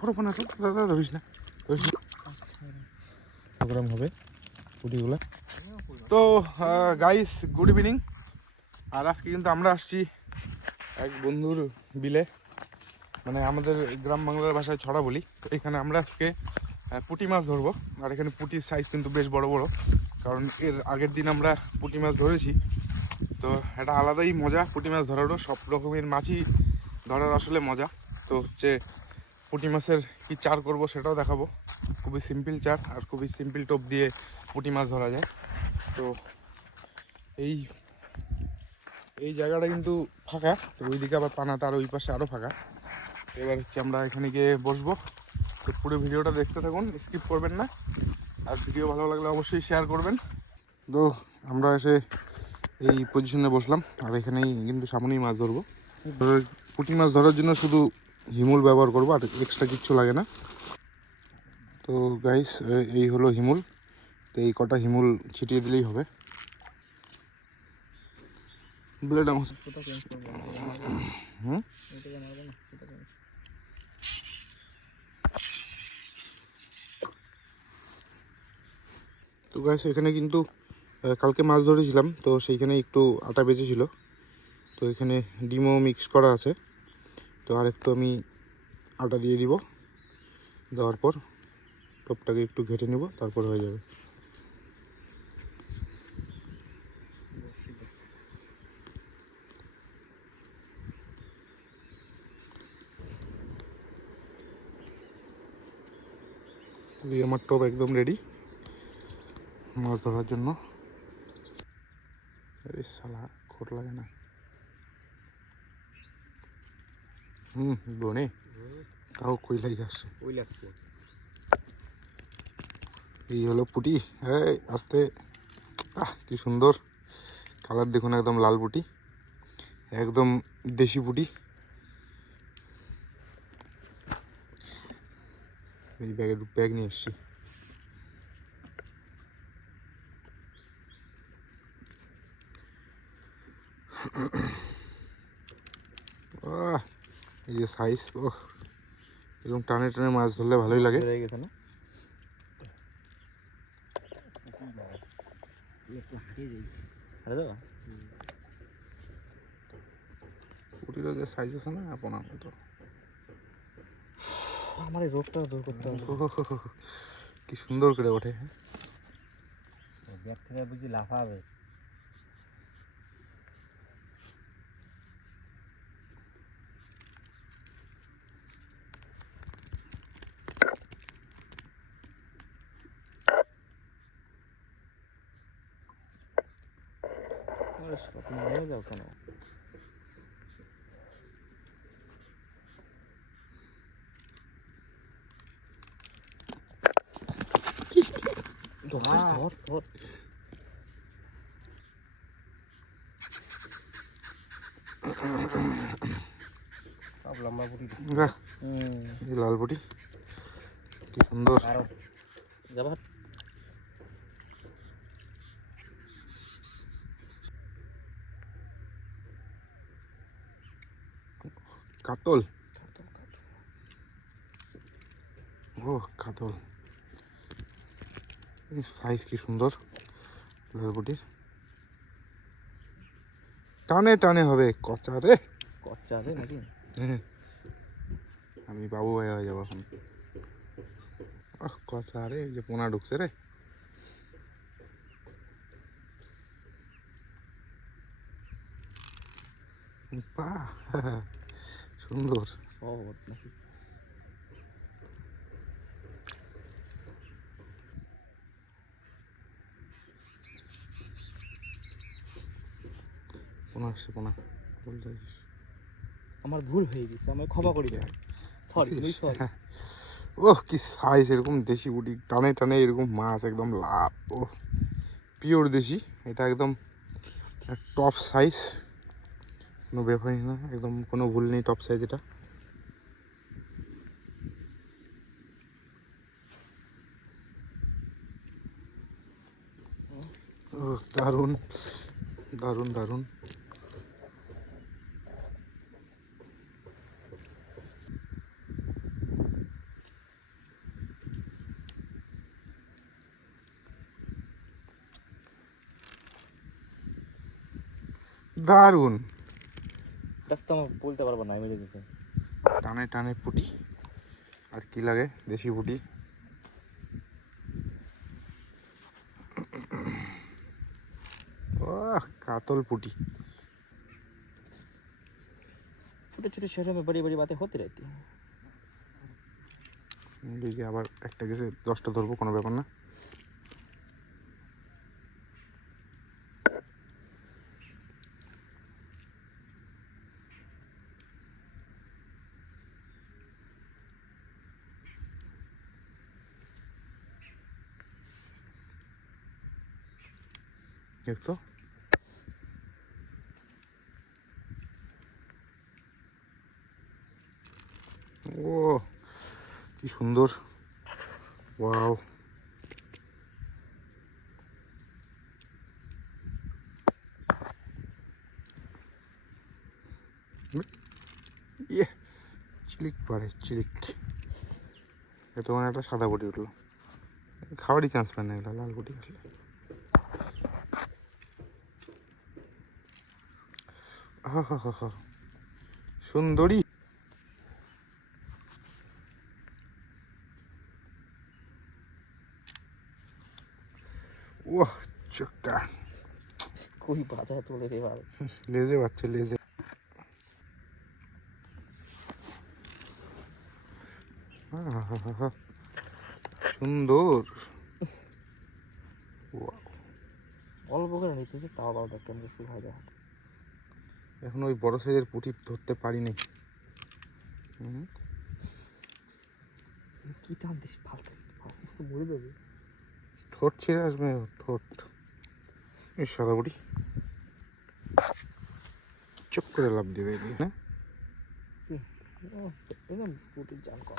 বড় পোনা তো দাদা, ধরিস না প্রোগ্রাম হবে পুটিগুলো। তো গাইস, গুড ইভিনিং। আর আজকে কিন্তু আমরা আসছি এক বন্ধুর বিলে, মানে আমাদের গ্রাম বাংলার ভাষায় ছড়া বলি। তো এখানে আমরা আজকে পুঁটি মাছ ধরবো। আর এখানে পুঁটির সাইজ কিন্তু বেশ বড় বড়, কারণ এর আগের দিন আমরা পুঁটি মাছ ধরেছি। তো এটা আলাদাই মজা পুঁটি মাছ ধরারও, সব রকমের মাছই ধরার আসলে মজা। তো হচ্ছে পুঁটি মাছের কি চার করব সেটাও দেখাবো। খুবই সিম্পল চার আর খুবই সিম্পল টোপ দিয়ে পুঁটি মাছ ধরা যায়। তো এই এই জায়গাটা কিন্তু ফাঁকা, তো ওইদিকে আবার পানাটা আর ওই পাশে আরও ফাঁকা। এবার হচ্ছে আমরা এখানে গিয়ে বসবো। তো পুরো ভিডিওটা দেখতে থাকুন, স্কিপ করবেন না। আর ভিডিও ভালো লাগলে অবশ্যই শেয়ার করবেন। তো আমরা এসে এই পজিশনে বসলাম, আর এখানেই কিন্তু সামনেই মাছ ধরবো। পুঁটি মাছ ধরার জন্য শুধু হিমুল ব্যবহার করবো, আর এক্সট্রা কিচ্ছু লাগে না। তো গাইস, এই হলো হিমুল। তো এই কটা হিমুল ছিটিয়ে দিলেই হবে। ব্লেড আমার তো গাইস, এখানে কিন্তু কালকে মাছ ধরেছিলাম, তো সেইখানে একটু আটা বেঁচেছিল। তো এখানে ডিমও মিক্স করা আছে। তো আর একটু আমি আটা দিয়ে দিব, দেওয়ার পর টোপটাকে একটু ঘেটে নেব, তারপর হয়ে যাবে। এই আমার টোপ একদম রেডি মাছ ধরার জন্য। আরে শালা, খোট লাগে না। বনে তাও কই লাগে আসছে। এই হলো পুঁটি। এই আস্তে, কি সুন্দর কালার দেখুন, একদম লাল পুঁটি, একদম দেশি পুঁটি। এই ব্যাগ নিয়ে এসছি। এই যে সাইজ, ও এরকম টানে টানে মাছ ধরলে ভালোই লাগে। পুঁটিরও যে সাইজ আছে না আপনার মতো। আমার এই রোগটা দূর করতে হবে। কি সুন্দর করে ওঠে। ব্যাগ থেকে বুঝি লাফাবে। তুমি নিয়ে যাও কেন? ধর ধর। সব লম্বা বুটি। এই লাল পুঁটি কি সুন্দর। যাবা কাতল, ও কাতল। সাইজ কি সুন্দর লাল পুঁটির। টানে টানে হবে কচা রে। কচ্চা রে নাকি? আমি বাবু ভাই হয়ে যাবো এখন। কচা রে, এই যে পোনা ঢুকছে রে। বাহ, সুন্দর। নাকি পোনা আসছে, পোনা বলতে আমার ভুল হয়ে গেছে, আমায় ক্ষমা করে দাও। Sorry sorry. ও কি সাইজ, এরকম দেশি পুঁটি টানে টানে এরকম মাছ একদম লাভ। ও পিওর দেশি, এটা একদম টপ সাইজ, কোনো ব্যাপারই না, একদম কোনো ভুল নেই, টপ সাইজ এটা। ও দারুণ দারুণ দারুণ। দারুণ। দেখ তো আমার বলতে পারবো না, মেরে দিতে। টানে টানে পুঁটি, আর কি লাগে, দেশি পুঁটি। कातल पुटी। छोटे छोटे शहरों में बड़ी बड़ी बातें होती रहती हैं। देखिए আবার একটা গেছে 10টা ধরবো, কোনো ব্যাপার না। দেখ তো ও কি সুন্দর, ওয়াও। ইয়ে চিলিক পারে চিলিক, এত মানে একটা সাদা পুঁটি উঠলো, খাওয়ারই চান্স পায় না এগুলো, লাল পুঁটি আসলে। আহা সুন্দরী। ওহ চক্কা, कोई बात है तो ले रे बाबू। লেজে বাচ্চা লেজে। সুন্দর। অল্প করে নিতেছে, তাও আবার দেখ কেমন শুরু হয়ে যায়। এখন ওই বড় সাইজের পুঁটি ধরতে পারিনি। কি টান দিস, ফালতু ফালতু তো মরে যাবে। ঠোঁট ছিঁড়ে আসবে ঠোঁট। এই সাদা পুঁটি চুপ করে লাভ দেবে না। পুটির জান কম,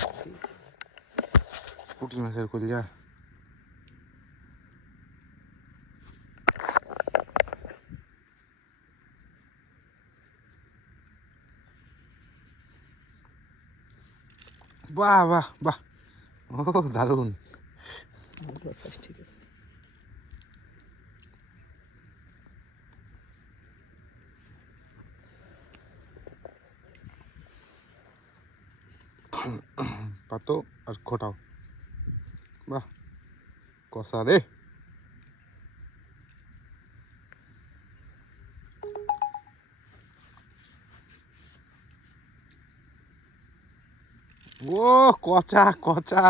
পুঁটি মাছের কলিজা। বাহ বাহ বাহ, ও দারুণ। ঠিক আছে। পাতো আর খোটাও, বাহ কষা রে। ও কচা কচা,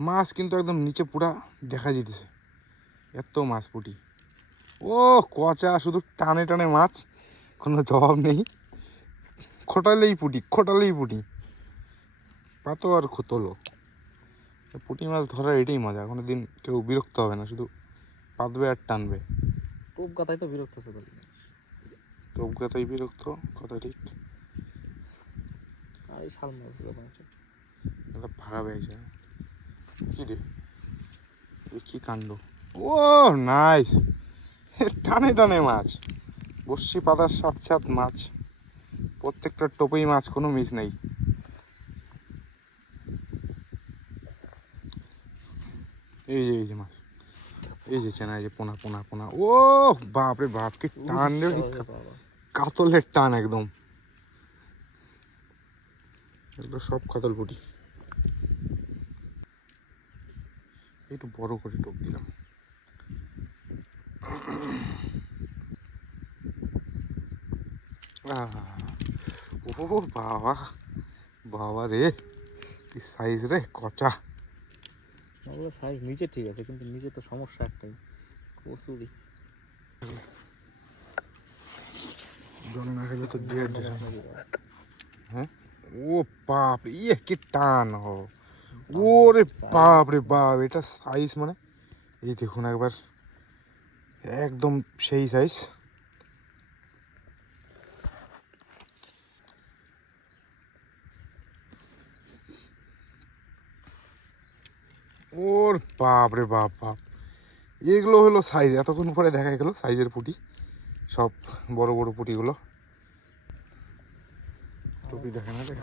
মাছ কিন্তু একদম নিচে পুরা দেখা যেতেছে, এত মাছ পুঁটি। ও কচা, শুধু টানে টানে মাছ, কোনো জবাব নেই। খোটালেই পুঁটি, খোটালেই পুঁটি, পাতো আর খোতলো। পুঁটি মাছ ধরার এটাই মজা, কোনো দিন কেউ বিরক্ত হবে না, শুধু পাতবে আর টানবে। টোপ গাতাই তো বিরক্ত হচ্ছে। টোপ গাতাই বিরক্ত, কথা ঠিক। আর এই শাল মাছ ভাগাবে এসে, কি রে কি কাণ্ড। ও নাইস, টানে টানে মাছ, বসছি পাতার সাথ সাথ মাছ, প্রত্যেকটা টোপেই মাছ, কোনো মিস নেই। এই যে মাছ, এই যে চেনা, এই যে পোনা পোনা পোনা। ও বাপ রে বাপ, কি টান রে, কাতলের টান একদম। এগুলো সব কাতল পুঁটি। একটু বড় করে টোপ দিলাম। ও বাবা বাবা রে, কি সাইজ রে, কচা। ওগুলো সাইজ নিচে ঠিক আছে, কিন্তু নিচে তো সমস্যা একটাই, কচুরি। জল না খেলে তো ডিহাইড্রেশন। হ্যাঁ ও বাপ, ইয়ে কি টান হো, ওরে বাপ রে বাপ, এটা সাইজ মানে এই দেখুন একবার, একদম সেই সাইজ। ওর বাপ রে বাপ বাপ, এগুলো হলো সাইজ, এতক্ষণ পরে দেখা গেল সাইজের পুঁটি, সব বড় বড় পুঁটিগুলো। টুপি দেখে না, দেখে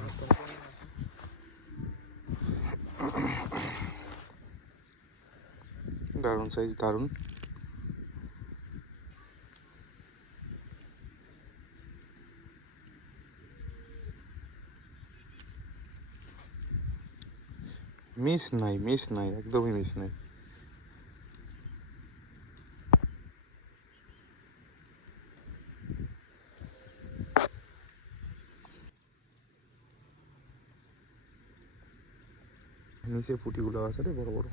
দারুণ সাইজ, দারুণ। মিস নাই, মিস নাই, একদমই মিস নাই। নিচে পুঁটিগুলো আছে রে বড় বড়।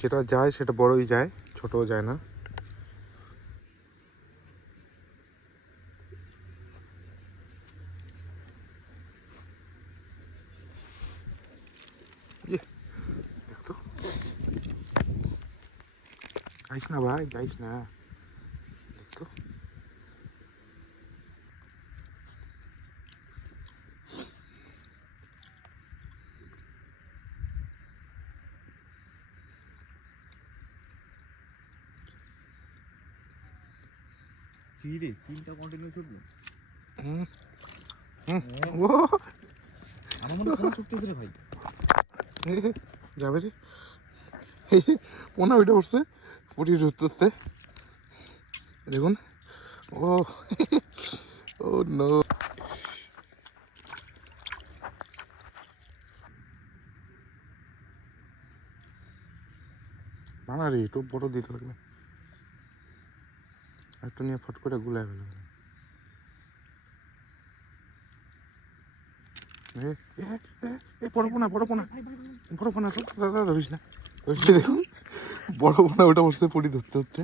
যেটা যায় সেটা বড়ই যায়, ছোটও যায় না। দেখতো, গাইস না ভাই, গাইস না। দেখতো কি রে, তিনটা কন্টিনিউ ছুটলো। ও আমার মনে হয় ছুটতেছে রে ভাই। যাবে রে, পোনা ওইটা উঠছে, পুটি ধরতে। দেখুন, ও ও নো। না না রে, একটু বড় দিতে লাগবে, একটু নিয়ে ফট করে গুলায় ফেলে। বড় পোনা, বড় পোনা, বড় পোনা, তো দাদা ধরিস না, ধরিস না। দেখুন বড় পোনা ওটা বসতে, পুটি ধরতে।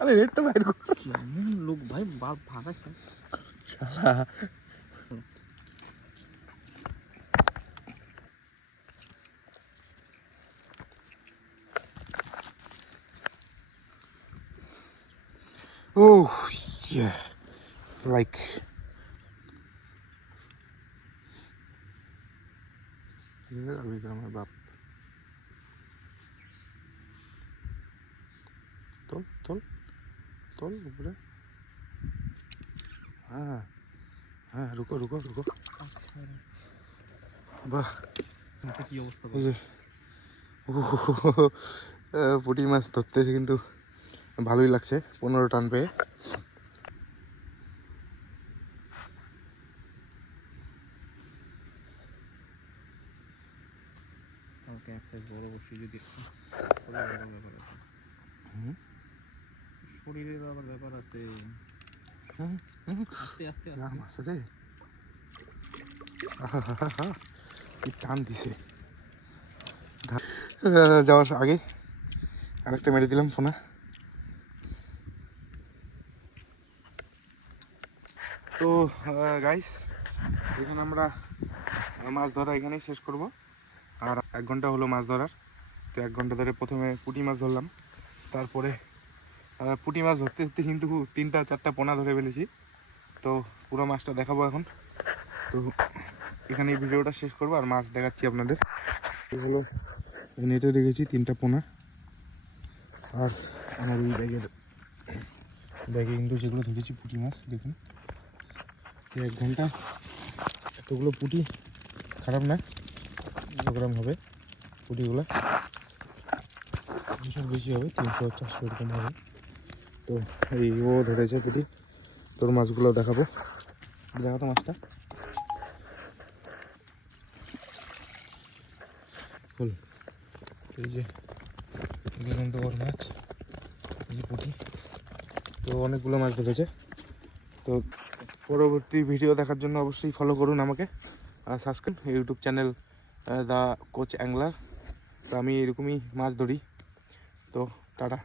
আরে রেটটা বাইর কর। কেমন লোক ভাই, বাল ফাঁকা শালা। Oh, yeah. Like. আমি আমার বাপ। তোল তোল তোল উপরে। হ্যাঁ হ্যাঁ, রুকো রুকো রুকো। বাহ, কি অবস্থা। এই যে পুঁটি মাছ ধরতে কিন্তু ভালোই লাগছে, 15 টান পেয়ে। বড় বসি যদি শরীরের আবার ব্যাপার আছে। আস্তে আস্তে মাছ রে, কি টান দিছে। যাওয়ার আগে আরেকটা মেরে দিলাম ফোনা। তো গাইস, এখানে আমরা মাছ ধরা এখানেই শেষ করব। আর 1 ঘন্টা হলো মাছ ধরার। তো 1 ঘন্টা ধরে প্রথমে পুঁটি মাছ ধরলাম, তারপরে পুঁটি মাছ ধরতে ধরতে কিন্তু 3-4টা পোনা ধরে ফেলেছি। তো পুরো মাছটা দেখাবো এখন। তো এখানে এই ভিডিওটা শেষ করবো, আর মাছ দেখাচ্ছি আপনাদের। এই হলো নেটে রেখেছি 3টা পোনা, আর আমার ওই ব্যাগে কিন্তু যেগুলো ধরেছি পুঁটি মাছ। দেখুন 1 ঘন্টা এতগুলো পুঁটি, খারাপ না, 100 গ্রাম হবে পুঁটিগুলো, 300 বেশি হবে, 300-400 এরকম হবে। তো এই ও ধরেছে পুঁটি, তোর মাছগুলো দেখাবো। দেখাতো মাছটা, খোল। এই যে কিন্তু ওর মাছ, এই যে পুঁটি। তো অনেকগুলো মাছ ধরেছে। তো পরবর্তী ভিডিও দেখার জন্য অবশ্যই ফলো করুন আমাকে, আর subscribe YouTube channel the Coach Angler. তো আমি এরকমই মাছ ধরি। তো টাটা।